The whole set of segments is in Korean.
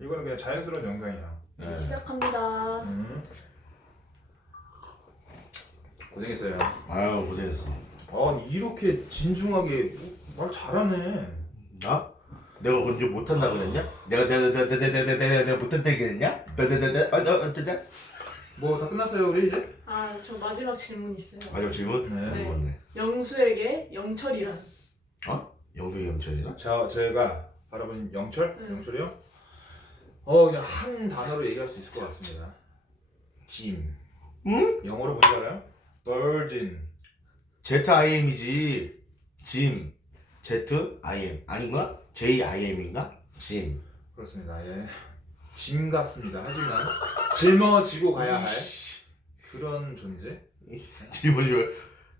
이거는 그냥 자연스러운 영상이야. 네. 시작합니다. 고생했어요. 아유 고생했어. 이렇게 진중하게 말 잘하네. 나? 내가 언제 못한다 그랬냐? 내가 못한다 그랬냐? 뭐 다 끝났어요 우리 이제? 아, 저 마지막 질문 있어요. 마지막 질문? 네. 뭔데? 영수에게 영철이란? 영석이 영철이나? 제가 바라본 영철? 응. 영철이요? 그냥 한 단어로 얘기할 수 있을 것 같습니다. 짐. 응? 영어로 뭔지 알아요? virgin. ZIM이지. 짐. ZIM 아닌가? JIM인가? 짐. 그렇습니다. 예. 짐 같습니다. 하지만 짊어지고 가야 할 그런 존재.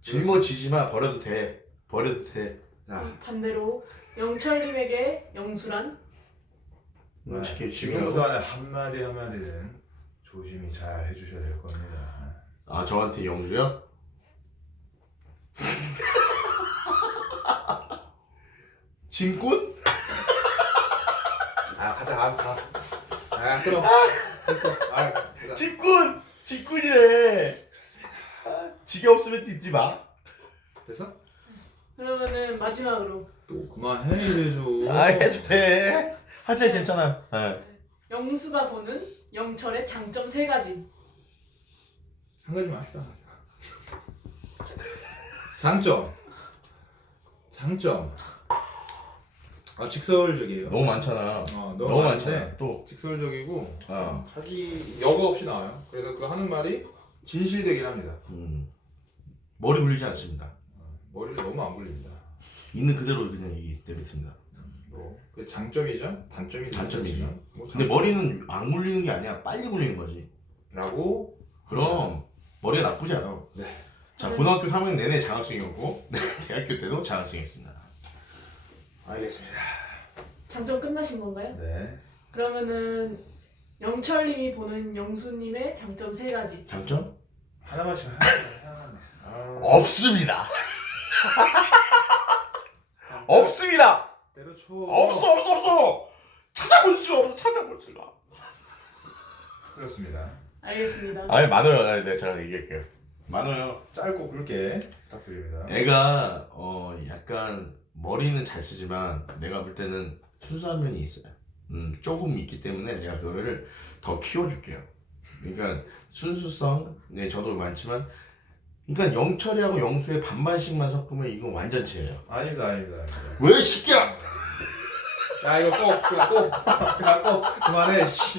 짊어지지마. 버려도 돼. 버려도 돼. 자, 반대로 영철님에게 영수란? 지금부터 하는 한마디 한마디는 조심히 잘 해주셔야 될 겁니다. 아 저한테 영주요? 짐꾼? 가자, 가. 그럼 됐어. 가자. 짐꾼! 짐꾼이래. 지게 없으면 뛰지 마. 됐어? 그러면은 마지막으로 또 그만해 이래줘. 해도 돼. 하세요. 괜찮아요. 네. 영수가 보는 영철의 장점 3가지. 한 가지만 합시다. 장점. 직설적이에요. 너무 많잖아. 너무 많은데 많잖아. 또. 직설적이고 어. 자기 여과 없이 나와요. 그래서 그 하는 말이 진실되긴 합니다. 머리 굴리지 않습니다. 머리를 너무 안 굴립니다. 있는 그대로 그냥 내뱉습니다. 그게 장점이죠. 단점이죠. 단점이죠. 뭐 근데 머리는 안 굴리는 게 아니야. 빨리 굴리는 거지. 라고. 그럼 머리가 나쁘지 않아. 네. 자, 고등학교 3학년 내내 장학생이었고 대학교 때도 장학생이었습니다. 알겠습니다. 장점 끝나신 건가요? 네. 그러면은 영철님이 보는 영수님의 장점 3가지. 장점? 하나만씩. 없습니다. 없습니다. 때려쳐. 없어. 찾아볼 수가 없어. 그렇습니다. 알겠습니다. 아니 많아요. 네, 제가 얘기할게요. 많아요. 짧고 굵게 부탁드립니다. 애가 약간 머리는 잘 쓰지만 내가 볼 때는 순수한 면이 있어요. 조금 있기 때문에 내가 그거를 더 키워줄게요. 그러니까 순수성, 네 저도 많지만, 그러니까 영철이하고 영수의 반반씩만 섞으면 이건 완전체예요. 아닙니다. 왜 시끼야? 야 이거 꼭 그만해. 씨.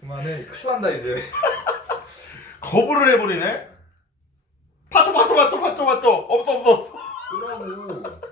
그만해. 큰일 난다 이제. 거부를 해버리네. 파토 없어. 끄라고.